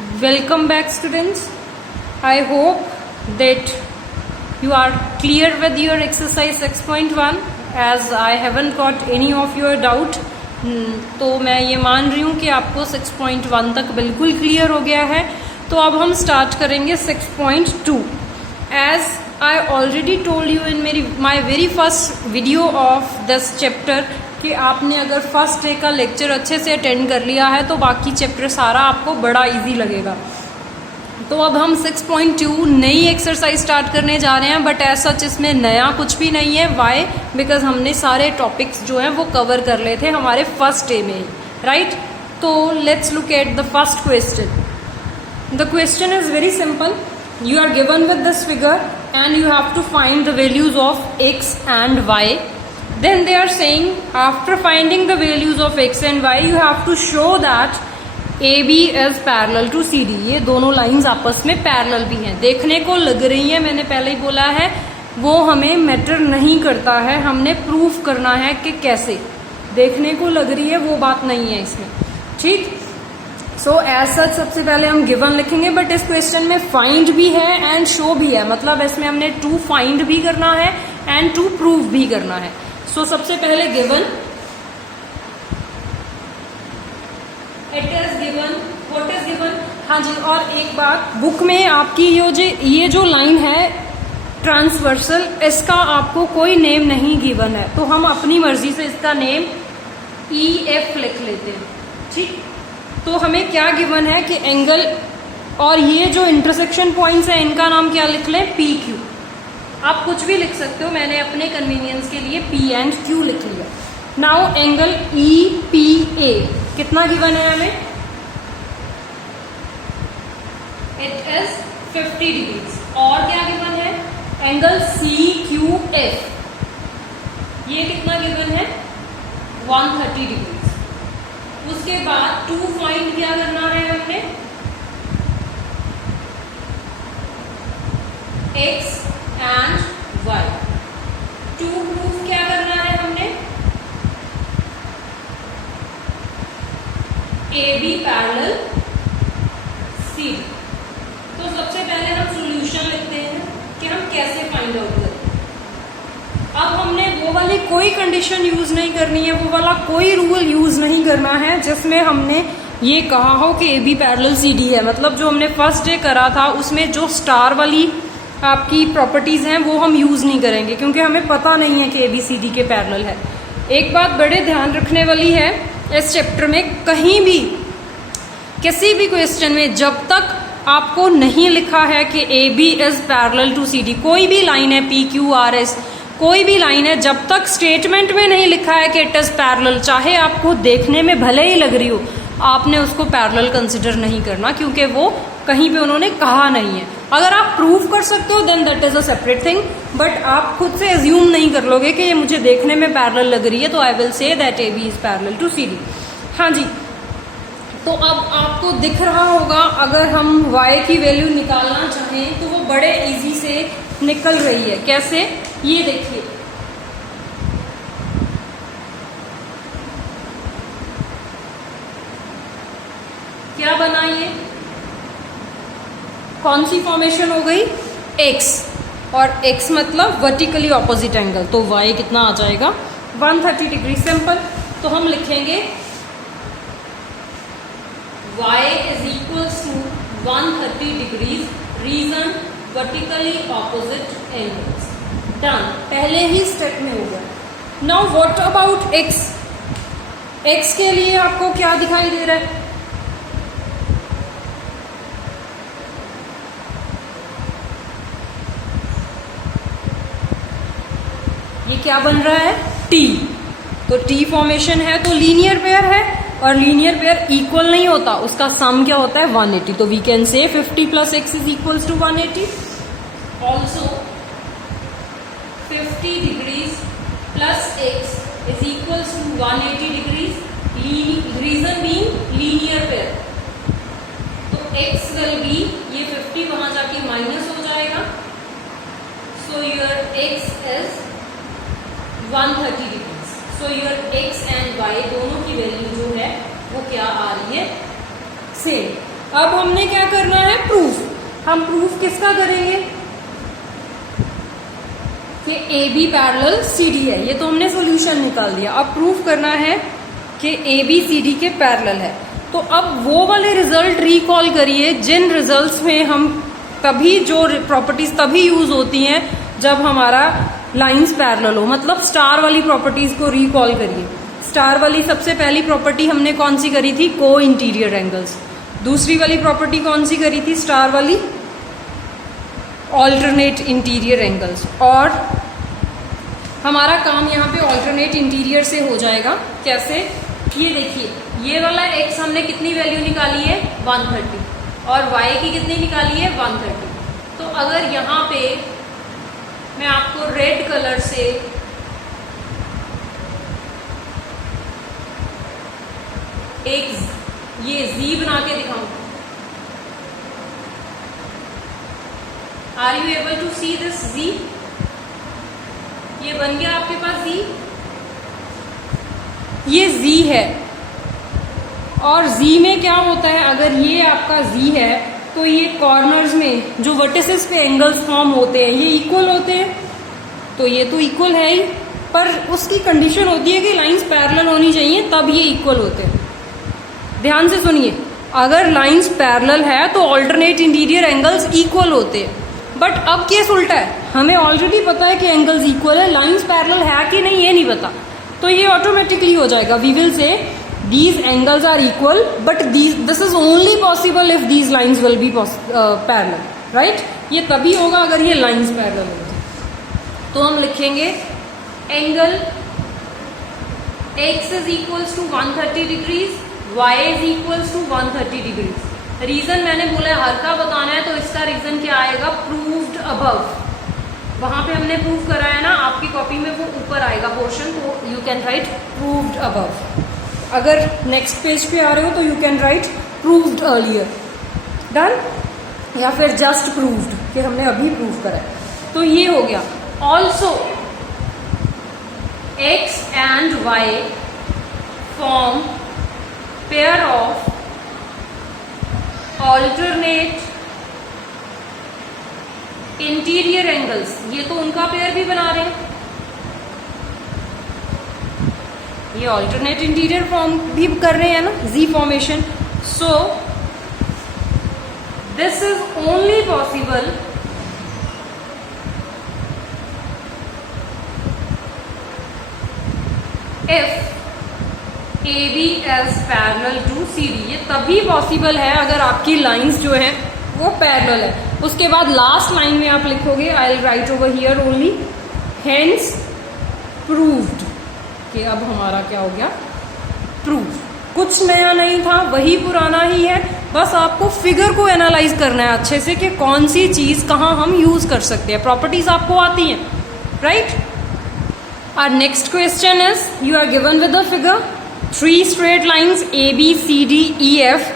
Welcome back, students. I hope that you are clear with your exercise 6.1 as I haven't got any of your doubt. तो मैं ये मान रही हूँ कि आपको 6.1 तक बिल्कुल क्लियर हो गया है. तो अब हम स्टार्ट करेंगे 6.2. As I already told you in my very first video of this chapter कि आपने अगर फर्स्ट डे का लेक्चर अच्छे से अटेंड कर लिया है तो बाकी चैप्टर सारा आपको बड़ा इजी लगेगा. तो अब हम 6.2 नई एक्सरसाइज स्टार्ट करने जा रहे हैं, बट एज सच इसमें नया कुछ भी नहीं है. वाई? बिकॉज हमने सारे टॉपिक्स जो हैं वो कवर कर लिए थे हमारे फर्स्ट डे में ही, राइट? तो let's look at the first question. The question is very simple. You are given with this figure and you have to find the values of x and y. Then they are saying after finding the values of x and y you have to show that AB is parallel to CD. ये दोनों lines आपस में parallel भी हैं. देखने को लग रही है, मैंने पहले ही बोला है, वो हमें मैटर नहीं करता है. हमने प्रूफ करना है कि कैसे. देखने को लग रही है वो बात नहीं है इसमें, ठीक? सो एज सच सबसे पहले हम गिवन लिखेंगे, बट इस क्वेश्चन में फाइंड भी है एंड शो भी है. मतलब इसमें हमने टू फाइंड भी करना है एंड टू प्रूव भी करना है. सो सबसे पहले given, it is given. What is given? हाँ जी, और एक बात, बुक में आपकी ये जो लाइन है ट्रांसवर्सल, इसका आपको कोई नेम नहीं गिवन है, तो हम अपनी मर्जी से इसका नेम EF लिख लेते हैं, ठीक? तो हमें क्या गिवन है कि एंगल, और ये जो इंटरसेक्शन पॉइंट्स हैं इनका नाम क्या लिख लें? PQ. आप कुछ भी लिख सकते हो, मैंने अपने कन्वीनियंस के लिए P एंड Q लिख लिया. नाउ एंगल EPA कितना गिवन है हमें? It is 50 degrees. और क्या गिवन है? एंगल CQF, ये कितना गिवन है? 130 डिग्रीज. उसके बाद टू फाइंड क्या करना है हमने? x and y. To proof क्या करना है हमने? AB parallel CD. तो सबसे पहले हम सॉल्यूशन लिखते हैं कि हम कैसे फाइंड आउट करें. अब हमने वो वाली कोई कंडीशन यूज नहीं करनी है, वो वाला कोई रूल यूज नहीं करना है जिसमें हमने ये कहा हो कि AB पैरेलल CD है. मतलब जो हमने फर्स्ट डे करा था उसमें जो स्टार वाली आपकी प्रॉपर्टीज हैं वो हम यूज नहीं करेंगे, क्योंकि हमें पता नहीं है कि AB CD के पैरेलल है. एक बात बड़े ध्यान रखने वाली है इस चैप्टर में, कहीं भी किसी भी क्वेश्चन में जब तक आपको नहीं लिखा है कि AB is parallel to CD, कोई भी लाइन है PQRS, कोई भी लाइन है, जब तक स्टेटमेंट में नहीं लिखा है कि इट इज पैरेलल, चाहे आपको देखने में भले ही लग रही हो, आपने उसको पैरेलल कंसिडर नहीं करना, क्योंकि वो कहीं पे उन्होंने कहा नहीं है. अगर आप प्रूव कर सकते हो then that is a separate thing, but आप खुद से एज्यूम नहीं कर लोगे कि ये मुझे देखने में पैरेलल लग रही है, तो I will say that AB is parallel to CD. हाँ जी, तो अब आपको दिख रहा होगा अगर हम y की वैल्यू निकालना चाहें तो वो बड़े इजी से निकल रही है. कैसे? ये देखिए, क्या बना ये? कौन सी फॉर्मेशन हो गई? x, और x मतलब वर्टिकली ऑपोजिट एंगल, तो y कितना आ जाएगा? 130 डिग्री. सिंपल. तो हम लिखेंगे y is equals to 130 degrees, reason vertically opposite angles. Done. पहले ही स्टेप में हो गया. Now what about x? x के लिए आपको क्या दिखाई दे रहा है? ये क्या बन रहा है? T. तो T फॉर्मेशन है तो लीनियर पेयर है, और लीनियर पेयर इक्वल नहीं होता, उसका सम क्या होता है? 180. तो we can say 50 plus x is equals to 180. Also 50 degrees plus x is equals to 180 degrees. Reason being linear pair, तो x विल बी, ये 50 वहां जाके माइनस हो जाएगा. So your x is 130 degrees. So your x and y दोनों की value जो है वो क्या आ रही है? सेम. अब हमने क्या करना है, प्रूफ। हम प्रूफ किसका करेंगे कि A B parallel C D है। ये तो हमने सोल्यूशन निकाल दिया। अब प्रूफ करना है कि ए बी सी डी के पैरेलल है। तो अब वो वाले रिजल्ट रिकॉल करिए जिन रिजल्ट्स में हम तभी जो प्रॉपर्टीज तभी यूज होती हैं जब हमारा लाइंस पैरेलल हो, मतलब स्टार वाली प्रॉपर्टीज को रिकॉल करिए। स्टार वाली सबसे पहली प्रॉपर्टी हमने कौन सी करी थी, को इंटीरियर एंगल्स। दूसरी वाली प्रॉपर्टी कौन सी करी थी स्टार वाली, ऑल्टरनेट इंटीरियर एंगल्स। और हमारा काम यहाँ पे ऑल्टरनेट इंटीरियर से हो जाएगा। कैसे, ये देखिए, ये वाला x हमने कितनी वैल्यू निकाली है 130 और y की कितनी निकाली है 130। तो अगर यहाँ पे मैं आपको रेड कलर से एक ये z बना के दिखाऊं, are you able to see this z? ये बन गया आपके पास z, ये z है। और z में क्या होता है, अगर ये आपका z है तो ये कॉर्नर्स में जो वर्टिसेस पे एंगल्स फॉर्म होते हैं ये इक्वल होते हैं। तो ये तो इक्वल है ही, पर उसकी कंडीशन होती है कि लाइंस पैरेलल होनी चाहिए तब ये इक्वल होते हैं। ध्यान से सुनिए, अगर लाइंस पैरेलल है तो ऑल्टरनेट इंटीरियर एंगल्स इक्वल होते हैं। बट अब केस उल्टा है, हमें ऑलरेडी पता है कि एंगल्स इक्वल है, लाइंस पैरेलल है कि नहीं ये नहीं पता। तो ये ऑटोमेटिकली हो जाएगा, we will say these angles are equal but this is only possible if these lines will be parallel, right? ये तभी होगा अगर ये lines parallel होगी। तो हम लिखेंगे angle x is equals to 130 degrees, y is equals to 130 degrees। Reason मैंने बोला हर का बताना है, तो इसका रीजन क्या आएगा, प्रूव्ड अबव। वहां पे हमने प्रूव करा है ना, आपकी कॉपी में वो ऊपर आएगा पोर्शन, तो you can write proved above. अगर नेक्स्ट पेज पे आ रहे हो तो you can write proved earlier, done, या फिर जस्ट प्रूव्ड कि हमने अभी प्रूव करा है। तो ये हो गया। Also x and y form pair of alternate interior angles. ये तो उनका पेयर भी बना रहे हैं, ये ऑल्टरनेट इंटीरियर फॉर्म भी कर रहे हैं ना, Z formation. So this is only possible if AB is parallel to CD। ये तभी पॉसिबल है अगर आपकी लाइंस जो है वो पैरेलल है। उसके बाद लास्ट लाइन में आप लिखोगे, I will write over here only, hence proved, कि अब हमारा क्या हो गया, प्रूफ। कुछ नया नहीं था, वही पुराना ही है, बस आपको फिगर को एनालाइज करना है अच्छे से कि कौन सी चीज कहाँ हम यूज कर सकते हैं। प्रॉपर्टीज आपको आती हैं, right. Our next question is, you are given with the figure 3 straight lines AB, CD, EF.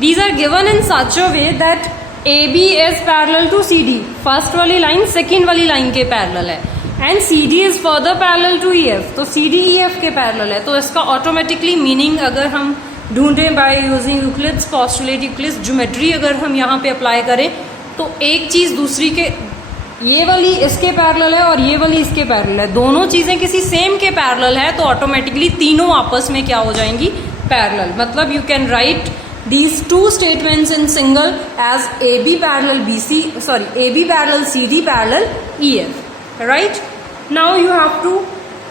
These are given in such a way that AB is parallel to CD. First वाली line second वाली line के parallel है, and CD is further parallel to EF. तो CD EF के parallel है। तो इसका automatically meaning अगर हम ढूंढें by using Euclid's postulate, Euclid's geometry अगर हम यहाँ पे अप्लाई करें, तो एक चीज दूसरी के, ये वाली इसके पैरेलल है और ये वाली इसके पैरेलल है, दोनों चीजें किसी सेम के पैरेलल है, तो ऑटोमेटिकली तीनों आपस में क्या हो जाएंगी, पैरेलल। मतलब you can write these two statements in single as AB parallel BC, sorry, AB parallel CD parallel EF, right? Now you have to,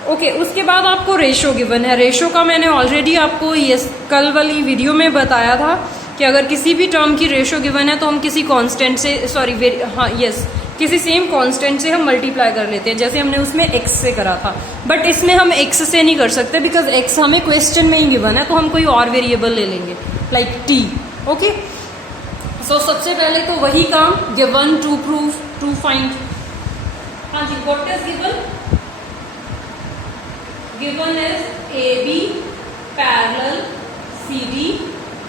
okay, उसके बाद आपको रेशो गिवन है। रेशो का मैंने ऑलरेडी आपको ये कल वाली वीडियो में बताया था कि अगर किसी भी टर्म की रेशो गिवन है तो हम किसी कांस्टेंट से, सॉरी, हाँ, यस, किसी सेम कांस्टेंट से हम मल्टीप्लाई कर लेते हैं, जैसे हमने उसमें x से करा था। बट इसमें हम x से नहीं कर सकते बिकॉज x हमें क्वेश्चन में ही गिवन है, तो हम कोई और वेरिएबल ले लेंगे लाइक t। ओके, सो सबसे पहले तो वही काम, given, to prove, to find. हाँ जी, what is given? Given is AB parallel CD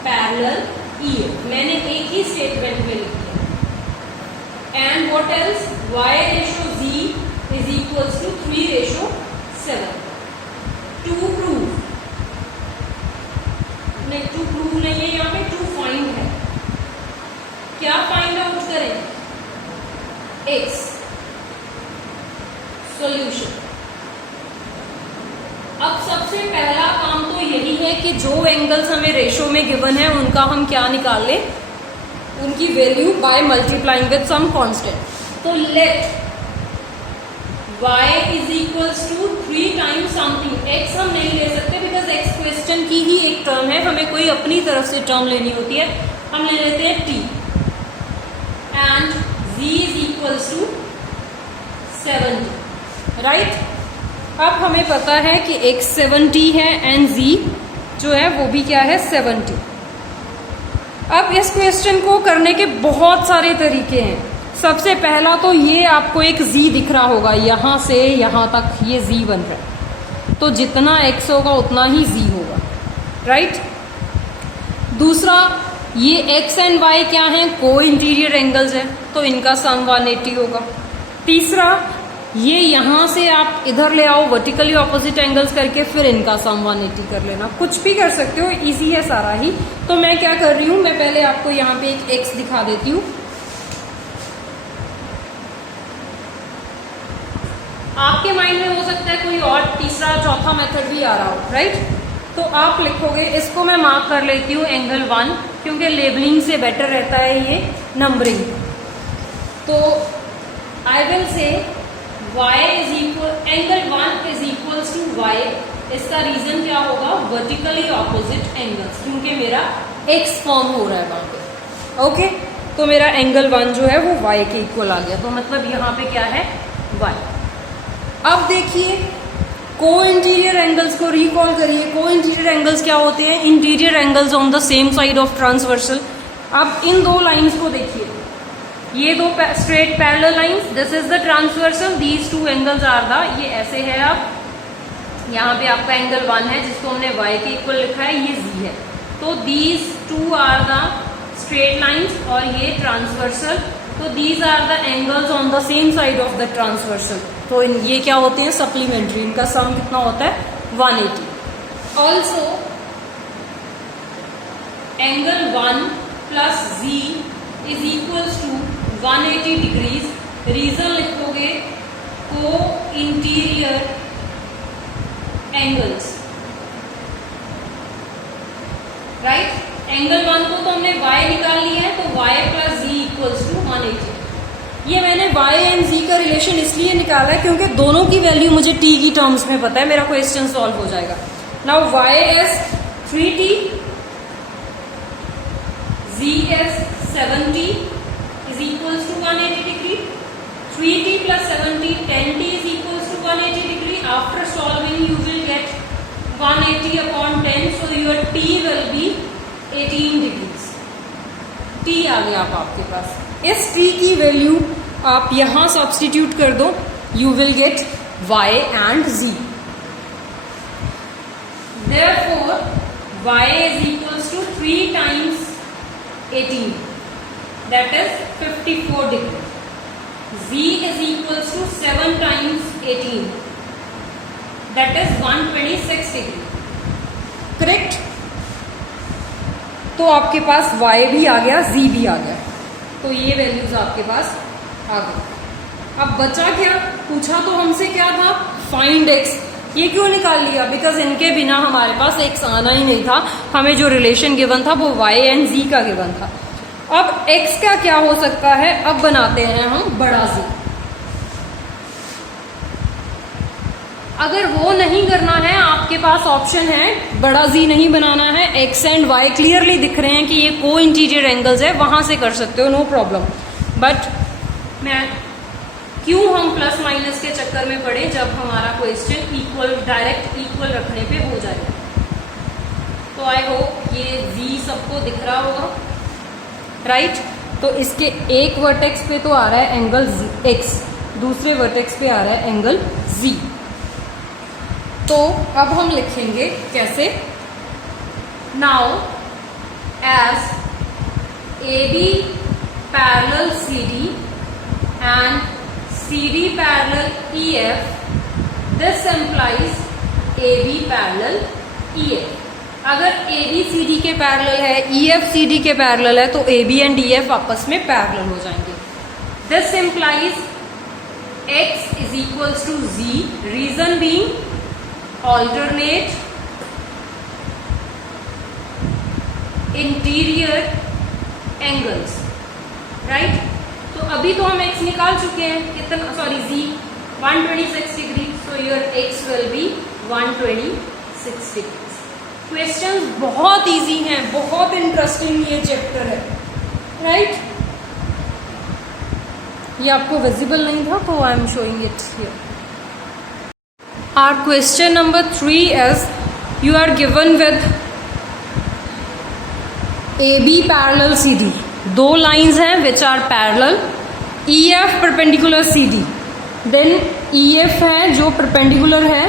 parallel EF। मैंने एक ही स्टेटमेंट में लिखा, and what else, y ratio z is equals to 3:7। to prove नहीं, to prove नहीं है यहाँ पे, to find है। क्या फाइंड आउट करें? x solution. अब सबसे पहला काम तो यही है कि जो एंगल्स हमें रेशो में गिवन है उनका हम क्या निकाल लें, उनकी value by multiplying with some constant. तो let y is equals to 3 times something. x हम नहीं ले सकते बिकॉज x क्वेश्चन की ही एक टर्म है, हमें कोई अपनी तरफ से टर्म लेनी होती है, हम ले लेते हैं t and z is equals to 70, right. अब हमें पता है कि x 70 है एंड z जो है वो भी क्या है 70। अब इस क्वेश्चन को करने के बहुत सारे तरीके हैं। सबसे पहला तो ये आपको एक z दिख रहा होगा, यहां से यहां तक ये z बन रहा है, तो जितना x होगा उतना ही z होगा, राइट। दूसरा, ये x एंड y क्या है, को इंटीरियर एंगल्स है, तो इनका सम 180 होगा। तीसरा, ये यहां से आप इधर ले आओ वर्टिकली ऑपोजिट एंगल्स करके, फिर इनका सम 180 कर लेना, कुछ भी कर सकते हो, इजी है सारा ही। तो मैं क्या कर रही हूं, मैं पहले आपको यहाँ पे एक x दिखा देती हूँ। आपके माइंड में हो सकता है कोई और तीसरा चौथा मेथड भी आ रहा हो, राइट। तो आप लिखोगे, इसको मैं मार्क कर लेती हूँ एंगल 1, क्योंकि लेबलिंग से बेटर रहता है ये नंबरिंग। तो I will say y is equal, angle 1 is equals to y। इसका रीजन क्या होगा, वर्टिकली ऑपोजिट एंगल्स, क्योंकि मेरा x फॉर्म हो रहा है वहां पे, ओके। तो मेरा एंगल 1 जो है वो y के इक्वल आ गया, तो मतलब यहाँ पे क्या है y। अब देखिए को इंटीरियर एंगल्स को रिकॉल करिए। को इंटीरियर एंगल्स क्या होते हैं, interior angles on the same side of transversal. अब इन दो लाइंस को देखिए, ये दो straight parallel lines, this is the transversal, these two angles are the, ये ऐसे है। अब यहाँ पे आपका एंगल 1 है जिसको हमने y के इक्वल लिखा है, ये z है, तो these two are the straight lines और ये ट्रांसवर्सल, तो these are the angles on the same side of the transversal. तो ये क्या होते हैं, सप्लीमेंट्री, इनका सम कितना होता है 180। Also angle 1 plus z is equals to 180 degrees. Reason लिखोगे को इंटीरियर एंगल्स, राइट। एंगल 1 को तो हमने y निकाल लिया है, तो y plus z equals to 180। ये मैंने y एंड z का रिलेशन इसलिए निकाला है क्योंकि दोनों की वैल्यू मुझे t की टर्म्स में पता है, मेरा क्वेश्चन सॉल्व हो जाएगा। Now y as 3t, z as 70 is equals to 180 degree. 3t plus 70, 10t is equals to 180 degree. After solving, you will get 180 upon 10. So your t will be 18 degrees. t आ गया अब आपके पास। इस t की value आप यहां substitute कर दो, you will get y and z. Therefore, y is equals to 3 times 18. That is 54 degree. Z is equals to 7 times 18. That is 126 degree. Correct? तो आपके पास y भी आ गया, z भी आ गया, तो ये वैल्यूज आपके पास आ गई। अब बचा क्या, पूछा तो हमसे क्या था, फाइंड x। ये क्यों निकाल लिया, बिकॉज इनके बिना हमारे पास x आना ही नहीं था, हमें जो रिलेशन गिवन था वो y एंड z का गिवन था। अब x का क्या हो सकता है, अब बनाते हैं हम बड़ा Z। अगर वो नहीं करना है, आपके पास ऑप्शन है बड़ा Z नहीं बनाना है, x एंड y क्लियरली दिख रहे हैं कि ये को इंटीरियर एंगल्स है, वहां से कर सकते हो, नो प्रॉब्लम। बट मैं क्यों हम प्लस माइनस के चक्कर में पड़े जब हमारा क्वेश्चन इक्वल, डायरेक्ट इक्वल रखने पे हो जाएगा। तो आई होप ये Z सबको दिख रहा होगा, राइट। तो इसके एक वर्टेक्स पे तो आ रहा है एंगल x, दूसरे वर्टेक्स पे आ रहा है एंगल z। तो अब हम लिखेंगे कैसे, now as AB parallel CD and CD parallel EF, this implies AB parallel EF। अगर ABCD के पैरेलल है, EFCD के पैरेलल है, तो AB एंड EF आपस में पैरेलल हो जाएंगे. This implies X is equals to Z, reason being alternate interior angles, right. तो अभी तो हम X निकाल चुके हैं, कितना, sorry Z 126 degree, so your X will be 126 degree. Questions बहुत इजी हैं, बहुत इंटरेस्टिंग ये चैप्टर है, राइट. ये आपको विजिबल नहीं था तो I am showing it here. Our question number 3 is you are given with AB parallel CD. दो लाइंस हैं which are parallel, EF perpendicular CD, then EF है जो परपेंडिकुलर है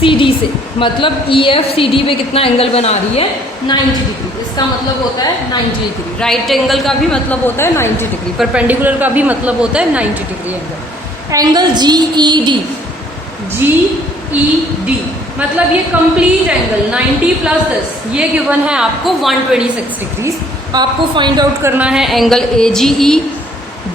CD से, मतलब EF CD पे कितना एंगल बना रही है, 90 डिग्री. इसका मतलब होता है 90 डिग्री. राइट एंगल का भी मतलब होता है 90 डिग्री, परपेंडिकुलर का भी मतलब होता है 90 डिग्री एंगल. एंगल GED मतलब ये कंप्लीट एंगल 90 प्लस 10, ये गिवन है आपको 126 डिग्रीज. आपको फाइंड आउट करना है angle AGE,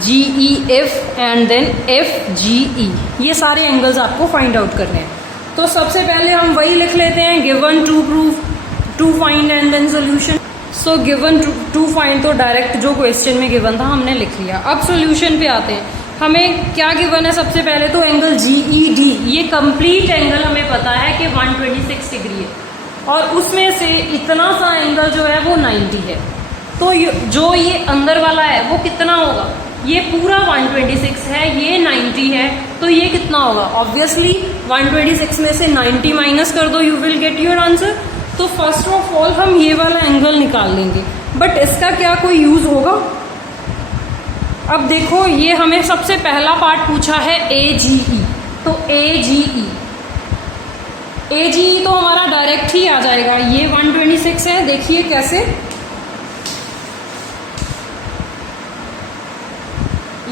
GEF and then FGE. ये सारे एंगल्स आपको फाइंड आउट करने हैं. तो सबसे पहले हम वही लिख लेते हैं, given to prove to find and then solution. So given to find तो डायरेक्ट जो क्वेश्चन में गिवन था हमने लिख लिया. अब सोल्यूशन पे आते हैं. हमें क्या गिवन है, सबसे पहले तो एंगल GED, ये कंप्लीट एंगल हमें पता है कि 126 डिग्री है, और उसमें से इतना सा एंगल जो है वो 90 है. तो जो ये अंदर वाला है वो कितना होगा, ये पूरा 126 है, ये 90 है, तो ये कितना होगा. ऑब्वियसली 126 में से 90 माइनस कर दो, you will get your answer. तो फर्स्ट ऑफ ऑल हम ये वाला एंगल निकाल लेंगे, बट इसका क्या कोई यूज होगा. अब देखो, ये हमें सबसे पहला पार्ट पूछा है AGE, तो AGE तो हमारा डायरेक्ट ही आ जाएगा. ये 126 है, देखिए कैसे,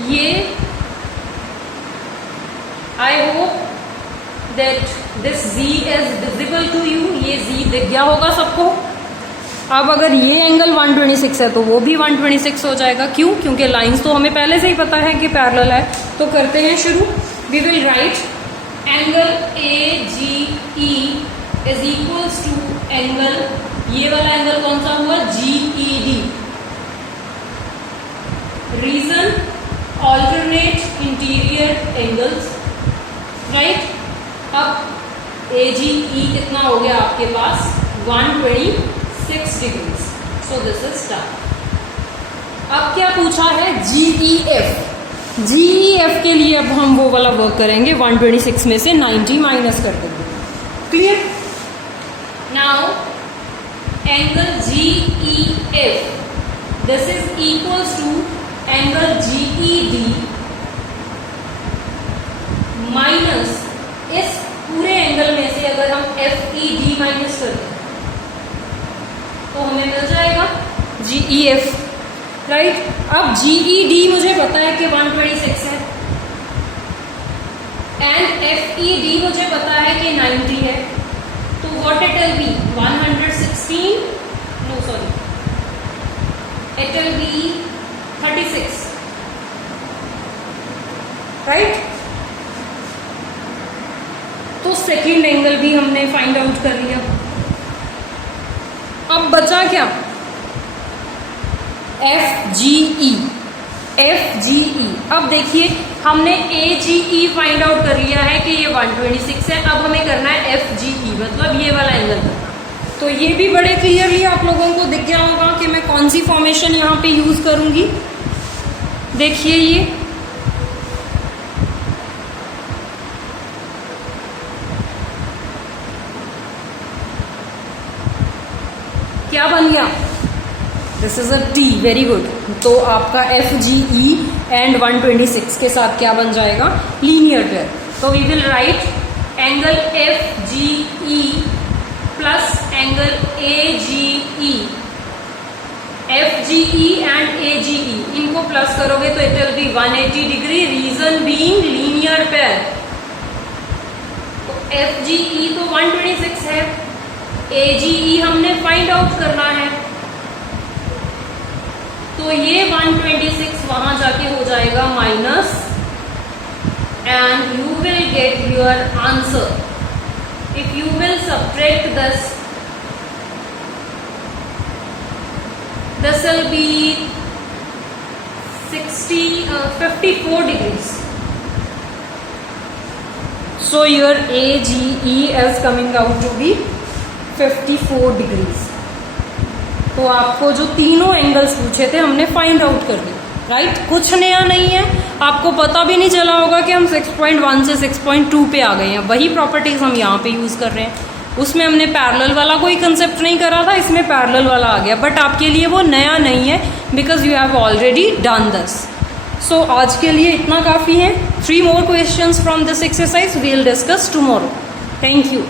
ये I hope that this Z is visible to you. ये Z दिख गया होगा सबको. अब अगर ये एंगल 126 है तो वो भी 126 हो जाएगा. क्यों, क्योंकि लाइंस तो हमें पहले से ही पता है कि पैरेलल है. तो करते हैं शुरू. We will write angle AGE is equals to angle, ये वाला एंगल कौन सा हुआ, GED. Reason alternate interior angles, right. अब AGE कितना हो गया आपके पास, 126 degrees. So this is done. अब क्या पूछा है, GEF. GEF के लिए अब हम वो वाला वर्क करेंगे, 126 में से 90 माइनस कर देंगे. Clear. Now angle GEF this is equals to angle GED minus इस पूरे एंगल में से अगर हम FED माइनस कर दें तो हमें मिल जाएगा GEF, राइट. अब GED मुझे पता है कि 126 है, एंड FED मुझे पता है कि 90 है. तो what it will be, 116, no sorry, it will be 36, right. तो सेकेंड एंगल भी हमने फाइंड आउट कर लिया. अब बचा क्या, FGE. अब देखिए, हमने AGE फाइंड आउट कर लिया है कि ये 126 है. अब हमें करना है FGE, मतलब ये वाला एंगल करना. तो ये भी बड़े क्लियरली आप लोगों को दिख गया होगा कि मैं कौन सी फॉर्मेशन यहाँ पे यूज करूंगी. देखिए, ये क्या बन गया, this is a T. Very good. तो आपका FGE एंड 126 के साथ क्या बन जाएगा, लीनियर पेयर. तो we will write angle FGE plus angle AGE. FGE and AGE इनको प्लस करोगे तो it will be 180 degree, reason being linear pair. तो FGE तो 126 है, AGE हमने फाइंड आउट करना है, तो ये 126 वहां जाके हो जाएगा minus, and you will get your answer. If you will subtract this will be 54 degrees. So your AGE is coming out to be 54 degrees. तो आपको जो तीनों एंगल्स पूछे थे हमने फाइंड आउट कर दिए, राइट? कुछ नया नहीं है, आपको पता भी नहीं चला होगा कि हम 6.1 से 6.2 पे आ गए हैं। वही प्रॉपर्टीज हम यहाँ पे यूज कर रहे हैं। उसमें हमने पैरेलल वाला कोई कंसेप्ट नहीं करा था, इसमें पैरेलल वाला आ गया, बट आपके लिए वो नया नहीं है because you have already done this. So आज के लिए इतना काफ़ी है। 3 more questions from this exercise we will discuss tomorrow. Thank you.